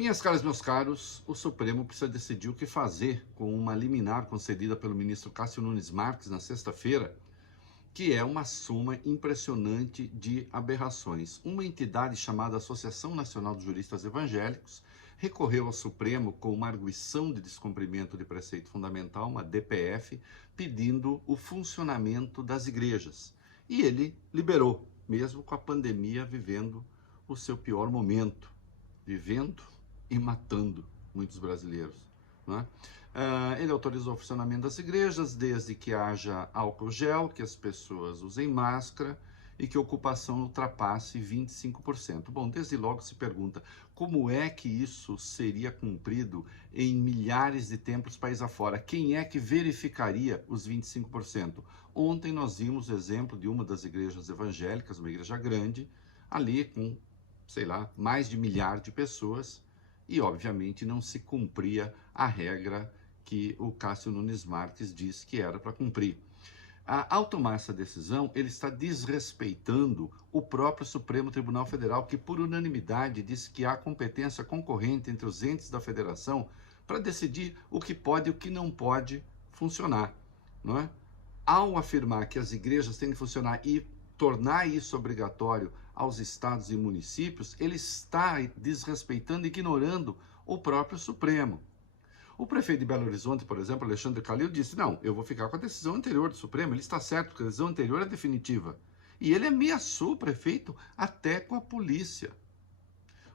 Minhas caras, meus caros, o Supremo precisa decidir o que fazer com uma liminar concedida pelo ministro Cássio Nunes Marques na sexta-feira, que é uma soma impressionante de aberrações. Uma entidade chamada Associação Nacional dos Juristas Evangélicos recorreu ao Supremo com uma arguição de descumprimento de preceito fundamental, uma DPF, pedindo o funcionamento das igrejas. E ele liberou, mesmo com a pandemia vivendo o seu pior momento, vivendo e matando muitos brasileiros, não é? Ele autorizou o funcionamento das igrejas desde que haja álcool gel, que as pessoas usem máscara e que a ocupação ultrapasse 25%. Bom, desde logo se pergunta como é que isso seria cumprido em milhares de templos país afora? Quem é que verificaria os 25%? Ontem nós vimos o exemplo de uma das igrejas evangélicas, uma igreja grande, ali com, sei lá, mais de 1 milhar de pessoas, e obviamente não se cumpria a regra que o Cássio Nunes Marques disse que era para cumprir. Ao tomar essa decisão, ele está desrespeitando o próprio Supremo Tribunal Federal, que por unanimidade disse que há competência concorrente entre os entes da federação para decidir o que pode e o que não pode funcionar, não é? Ao afirmar que as igrejas têm que funcionar e tornar isso obrigatório aos estados e municípios, ele está desrespeitando e ignorando o próprio Supremo. O prefeito de Belo Horizonte, por exemplo, Alexandre Calil, disse: não, eu vou ficar com a decisão anterior do Supremo, ele está certo, porque a decisão anterior é definitiva. E ele ameaçou o prefeito até com a polícia.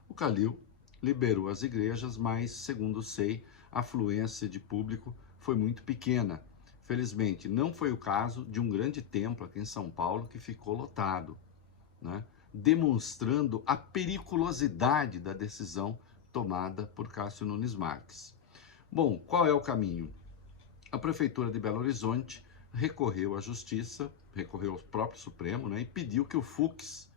O Calil liberou as igrejas, mas, segundo sei, a afluência de público foi muito pequena. Felizmente, não foi o caso de um grande templo aqui em São Paulo que ficou lotado, né? Demonstrando a periculosidade da decisão tomada por Cássio Nunes Marques. Bom, qual é o caminho? A Prefeitura de Belo Horizonte recorreu à Justiça, recorreu ao próprio Supremo, né, e pediu que o Fux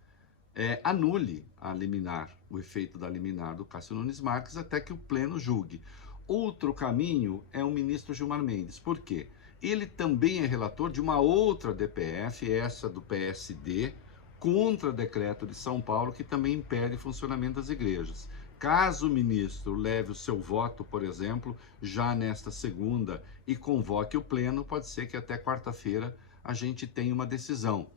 anule a liminar, o efeito da liminar do Cássio Nunes Marques, até que o Pleno julgue. Outro caminho é o ministro Gilmar Mendes. Por quê? Ele também é relator de uma outra DPF, essa do PSD, contra o decreto de São Paulo, que também impede o funcionamento das igrejas. Caso o ministro leve o seu voto, por exemplo, já nesta segunda e convoque o Pleno, pode ser que até quarta-feira a gente tenha uma decisão.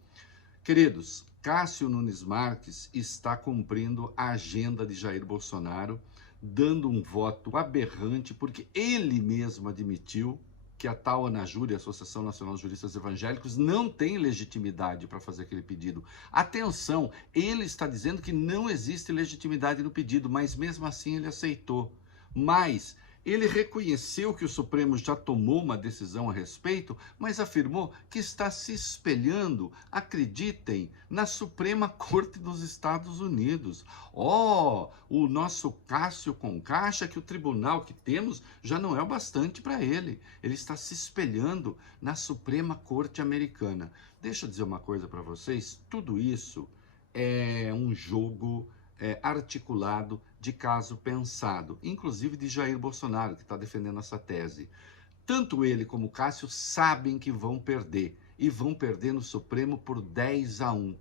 Queridos, Cássio Nunes Marques está cumprindo a agenda de Jair Bolsonaro, dando um voto aberrante, porque ele mesmo admitiu que a tal ANAJUR, a Associação Nacional dos Juristas Evangélicos, não tem legitimidade para fazer aquele pedido. Atenção, ele está dizendo que não existe legitimidade no pedido, mas mesmo assim ele aceitou. Mas ele reconheceu que o Supremo já tomou uma decisão a respeito, mas afirmou que está se espelhando, acreditem, na Suprema Corte dos Estados Unidos. O nosso Cássio Conká acha que o tribunal que temos já não é o bastante para ele. Ele está se espelhando na Suprema Corte Americana. Deixa eu dizer uma coisa para vocês, tudo isso é um jogo articulado de caso pensado, inclusive de Jair Bolsonaro, que está defendendo essa tese. Tanto ele como o Cássio sabem que vão perder, e vão perder no Supremo por 10-1.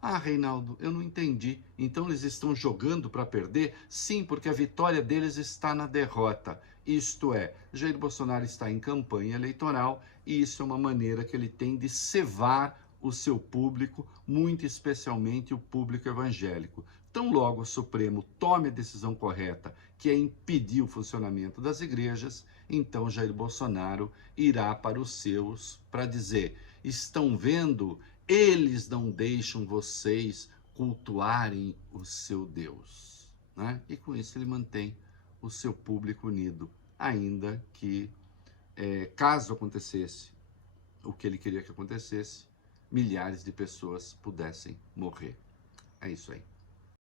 Ah, Reinaldo, eu não entendi. Então eles estão jogando para perder? Sim, porque a vitória deles está na derrota. Isto é, Jair Bolsonaro está em campanha eleitoral e isso é uma maneira que ele tem de cevar o seu público, muito especialmente o público evangélico. Tão logo o Supremo tome a decisão correta, que é impedir o funcionamento das igrejas, então Jair Bolsonaro irá para os seus para dizer: estão vendo? Eles não deixam vocês cultuarem o seu Deus, né? E com isso ele mantém o seu público unido, ainda que, caso acontecesse o que ele queria que acontecesse, milhares de pessoas pudessem morrer. É isso aí.